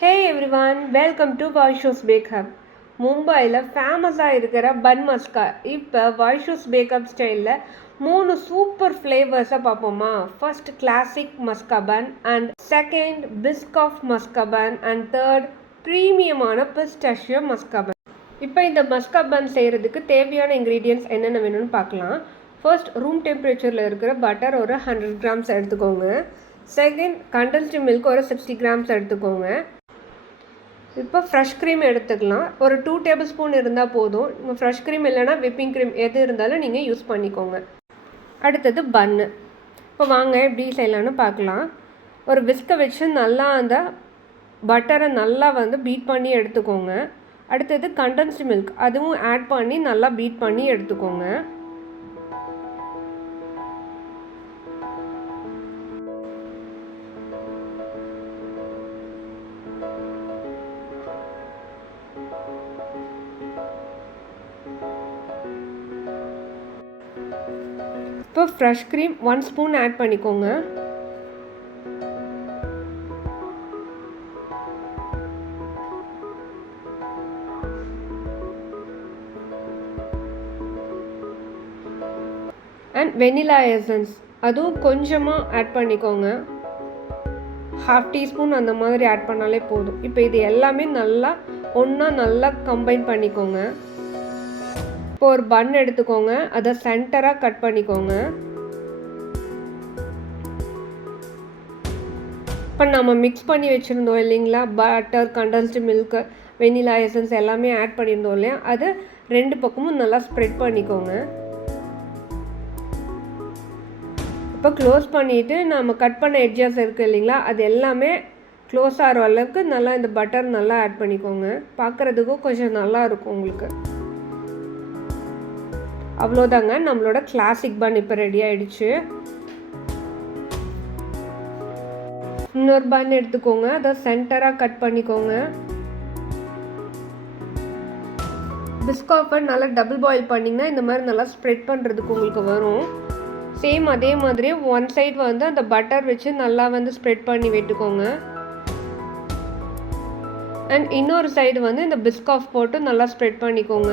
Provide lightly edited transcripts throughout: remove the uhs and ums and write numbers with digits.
Hey everyone, welcome to Vaishu's Bake Hub. மும்பையில் ஃபேமஸாக இருக்கிற பன் மஸ்கா இப்போ வைஷூஸ் பேக்கப் ஸ்டைலில் 3 சூப்பர் ஃப்ளேவர்ஸை பார்ப்போமா. First classic maska bun, and second Biscoff maska bun, and third ப்ரீமியமான பிஸ்டாஷியோ மஸ்கா பன். இப்போ இந்த மஸ்கா பன் செய்கிறதுக்கு தேவையான இன்க்ரீடியன்ட்ஸ் என்னென்ன வேணும்னு பார்க்கலாம். ஃபர்ஸ்ட் ரூம் டெம்பரேச்சரில் இருக்கிற பட்டர் ஒரு 100 கிராம்ஸ் எடுத்துக்கோங்க. செகண்ட் கண்டென்ஸ்டு மில்க் ஒரு 60 கிராம்ஸ் எடுத்துக்கோங்க. இப்போ ஃப்ரெஷ் க்ரீம் எடுத்துக்கலாம். ஒரு 2 டேபிள் ஸ்பூன் இருந்தால் போதும். உங்கள் ஃப்ரெஷ் க்ரீம் இல்லைனா விப்பிங் க்ரீம் எது இருந்தாலும் நீங்கள் யூஸ் பண்ணிக்கோங்க. அடுத்தது பன்னு. இப்போ வாங்க எப்படி செய்யலான்னு பார்க்கலாம். ஒரு விஸ்கை வச்சு நல்லா அந்த பட்டரை நல்லா பீட் பண்ணி எடுத்துக்கோங்க. அடுத்தது கண்டென்ஸ்டு மில்க், அதுவும் ஆட் பண்ணி நல்லா பீட் பண்ணி எடுத்துக்கோங்க. இப்போ ஃப்ரெஷ் க்ரீம் 1 ஸ்பூன் ஆட் பண்ணிக்கோங்க. அண்ட் வெனிலா எசன்ஸ் அதுவும் கொஞ்சமாக ஆட் பண்ணிக்கோங்க. 1/2 டீஸ்பூன் அந்த மாதிரி ஆட் பண்ணாலே போதும். இப்போ இது எல்லாமே நல்லா ஒன்றா நல்லா கம்பைன் பண்ணிக்கோங்க. இப்போ ஒரு பன் எடுத்துக்கோங்க, அதை சென்டராக கட் பண்ணிக்கோங்க. இப்போ நம்ம மிக்ஸ் பண்ணி வச்சுருந்தோம் இல்லைங்களா, butter, condensed milk, vanilla essence எல்லாமே ஆட் பண்ணியிருந்தோம் இல்லையா, அது 2 பக்கமும் நல்லா ஸ்ப்ரெட் பண்ணிக்கோங்க. இப்போ க்ளோஸ் பண்ணிவிட்டு நம்ம கட் பண்ண எட்ஜஸ் இருக்குது இல்லைங்களா, அது எல்லாமே க்ளோஸ் ஆகிற அளவுக்கு நல்லா இந்த பட்டர் நல்லா ஆட் பண்ணிக்கோங்க. பார்க்குறதுக்கும் கொஞ்சம் நல்லா இருக்கும் உங்களுக்கு. அவ்வளோதாங்க, நம்மளோட கிளாசிக் பன் இப்போ ரெடி ஆகிடுச்சு. இன்னொரு பன் எடுத்துக்கோங்க, அதை சென்டராக கட் பண்ணிக்கோங்க. பிஸ்காஃபை நல்லா டபுள் பாயில் பண்ணிங்கன்னா இந்த மாதிரி நல்லா ஸ்ப்ரெட் பண்ணுறதுக்கு உங்களுக்கு வரும். சேம் அதே மாதிரி ஒன் சைட் அந்த பட்டர் வச்சு நல்லா ஸ்ப்ரெட் பண்ணி விட்டுக்கோங்க. அண்ட் இன்னொரு சைடு இந்த பிஸ்காஃப் போட்டு நல்லா ஸ்ப்ரெட் பண்ணிக்கோங்க.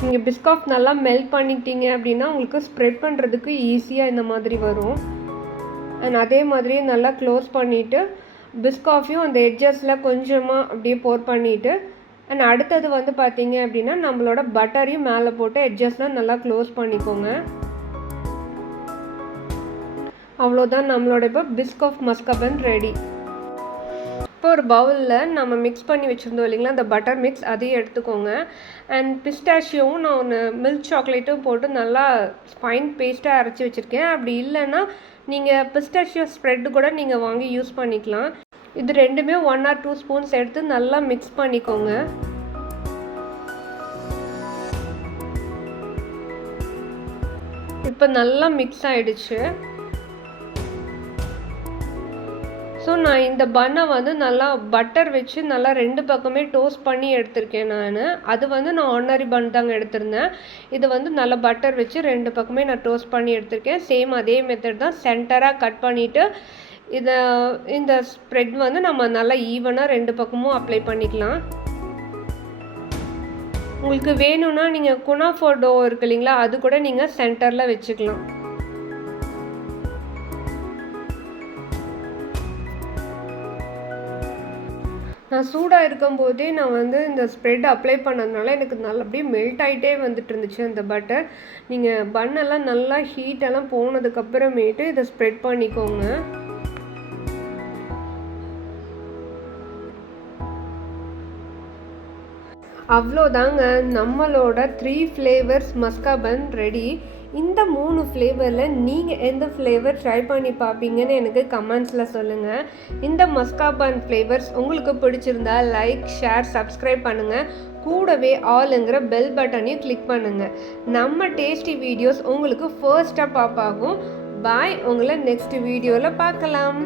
நீங்கள் பிஸ்காஃப் நல்லா மெல்ட் பண்ணிட்டீங்க அப்படின்னா உங்களுக்கு ஸ்ப்ரெட் பண்ணுறதுக்கு ஈஸியாக இந்த மாதிரி வரும். அண்ட் அதே மாதிரியே நல்லா க்ளோஸ் பண்ணிவிட்டு பிஸ்காஃபையும் அந்த எட்ஜஸில் கொஞ்சமாக அப்படியே போர் பண்ணிவிட்டு, அண்ட் அடுத்தது பார்த்தீங்க அப்படின்னா நம்மளோட பட்டரையும் மேலே போட்டு எட்ஜஸ்லாம் நல்லா க்ளோஸ் பண்ணிக்கோங்க. அவ்வளோதான், நம்மளோட இப்போ பிஸ்காஃப் மஸ்கா பன் ரெடி. இப்போ ஒரு பவுலில் நம்ம மிக்ஸ் பண்ணி வச்சுருந்தோம் இல்லைங்களா, அந்த பட்டர் மிக்ஸ் அதையும் எடுத்துக்கோங்க. அண்ட் பிஸ்டாஷியோவும் நான் ஒன்று மில்க் சாக்லேட்டும் போட்டு நல்லா ஃபைன் பேஸ்ட்டாக அரைச்சி வச்சுருக்கேன். அப்படி இல்லைன்னா நீங்கள் பிஸ்டாஷியோ ஸ்ப்ரெட்டு கூட நீங்கள் வாங்கி யூஸ் பண்ணிக்கலாம். இது ரெண்டுமே 1 or 2 ஸ்பூன்ஸ் எடுத்து நல்லா மிக்ஸ் பண்ணிக்கோங்க. இப்போ நல்லா மிக்ஸ் ஆகிடுச்சு. ஸோ நான் இந்த பன்னை நல்லா பட்டர் வச்சு நல்லா 2 பக்கமே டோஸ்ட் பண்ணி எடுத்திருக்கேன் நான். அது நான் ஆர்டினரி பன் தாங்க எடுத்திருந்தேன். இது நல்லா பட்டர் வச்சு 2 பக்கமே நான் டோஸ்ட் பண்ணி எடுத்திருக்கேன். சேம் அதே மெத்தட் தான், சென்டராக கட் பண்ணிவிட்டு இந்த ஸ்ப்ரெட் நம்ம நல்லா ஈவனாக 2 பக்கமும் அப்ளை பண்ணிக்கலாம். உங்களுக்கு வேணும்னா நீங்கள் குனாஃபா டோ இருக்கு இல்லைங்களா, அது கூட நீங்கள் சென்டரில் வச்சுக்கலாம். நான் சூடாக இருக்கும்போதே நான் இந்த ஸ்ப்ரெட் அப்ளை பண்ணதுனால எனக்கு நல்லா அப்படியே மெல்ட் ஆகிட்டே இருந்துச்சு அந்த பட்டர். நீங்கள் பன்னெல்லாம் நல்லா ஹீட்டெல்லாம் போனதுக்கப்புறமேட்டு இதை ஸ்ப்ரெட் பண்ணிக்கோங்க. அவ்வளோதாங்க, நம்மளோட 3 ஃப்ளேவர்ஸ் மஸ்கா பன் ரெடி. இந்த 3 ஃப்ளேவரில் நீங்கள் எந்த ஃப்ளேவர் ட்ரை பண்ணி பார்ப்பீங்கன்னு எனக்கு கமெண்ட்ஸில் சொல்லுங்கள். இந்த மஸ்கா பன் ஃப்ளேவர்ஸ் உங்களுக்கு பிடிச்சிருந்தா லைக், ஷேர், சப்ஸ்கிரைப் பண்ணுங்கள். கூடவே ஆல்ங்கிற பெல் பட்டனையும் கிளிக் பண்ணுங்கள். நம்ம டேஸ்டி வீடியோஸ் உங்களுக்கு ஃபர்ஸ்ட்டாக பாப்பாகும். பாய், உங்களை நெக்ஸ்ட் வீடியோவில் பார்க்கலாம்.